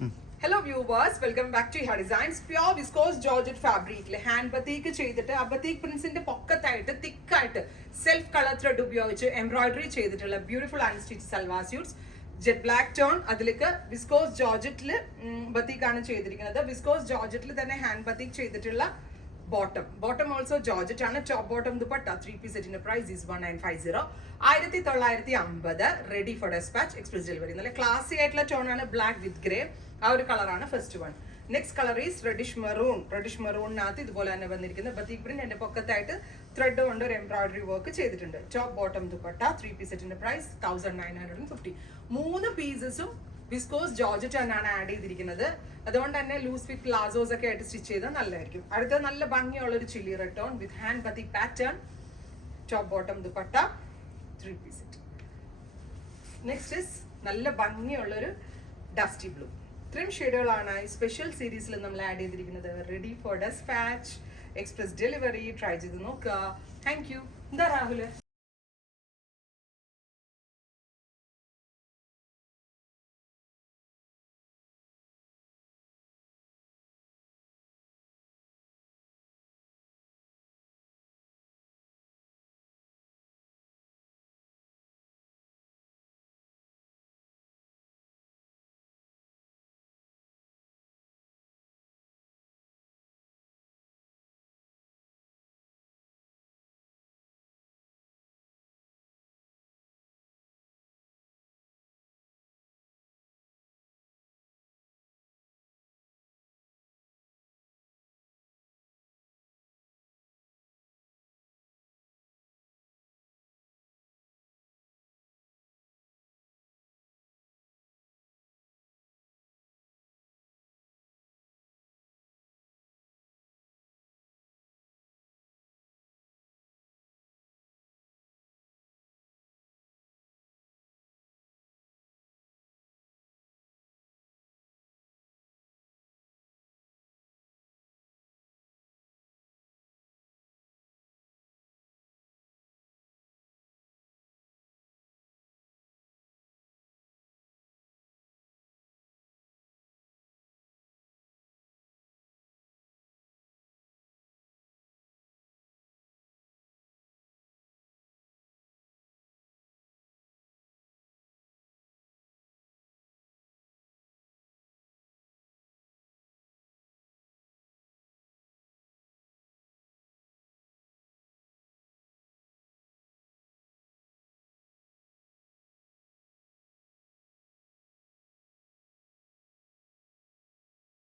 Hello viewers, welcome back to Iha Designs. Pure viscose georgette fabric hand batik ചെയ്തിട്ട് ആ batik printsന്റെ പൊക്കത്തായിട്ട് thick ആയിട്ട് self color thread ഉപയോഗിച്ച് embroidery ചെയ്തിട്ടുള്ള beautiful unstitched salwar suits. Jet black tone അതിലേക്ക് viscose georgette batik ആണ് ചെയ്തിരിക്കുന്നത്. Viscose georgette തന്നെ hand batik ചെയ്തിട്ടുള്ള bottom also georgette ആണ്. Top bottom dupatta 3-piece set in the price is 1950. 1950 ready for dispatch express delivery. നല്ല classy ആയിട്ടുള്ള tone ആണ്, black with grey. ആ ഒരു കളറാണ് first one. Next colour is reddish മെറൂണിനകത്ത് ഇതുപോലെ തന്നെ വന്നിരിക്കുന്നത് ബത്തീക് പ്രിന്റ്. എന്റെ പൊക്കത്തായിട്ട് ത്രെഡ് കൊണ്ട് ഒരു എംബ്രോയിഡറി വർക്ക് ചെയ്തിട്ടുണ്ട്. ടോപ്പ് ബോട്ടം ദുപ്പട്ട 3-piece സെറ്റിന്റെ പ്രൈസ് 1950. 3 പീസസും വിസ്കോസ് ജോർജറ്റ് തന്നെയാണ് ആഡ് ചെയ്തിരിക്കുന്നത്. അതുകൊണ്ട് തന്നെ ലൂസ് ഫിറ്റ് പ്ലാസോസ് ഒക്കെ ആയിട്ട് സ്റ്റിച്ച് ചെയ്താൽ നല്ലതായിരിക്കും. അടുത്ത നല്ല ഭംഗിയുള്ള ഒരു chilli red tone with hand ബത്തീക് pattern. Top bottom dupatta 3-piece set. Next is നല്ല ഭംഗിയുള്ളൊരു ഡസ്റ്റി ബ്ലൂ. ട്രിം ഷെയ്ഡുകളാണ് ഈ സ്പെഷ്യൽ സീരീസിൽ നമ്മൾ ആഡ് ചെയ്തിരിക്കുന്നത്. Ready for despatch express delivery. Try ചെയ്ത് നോക്കുക. Thank you. എന്താ രാഹുല്?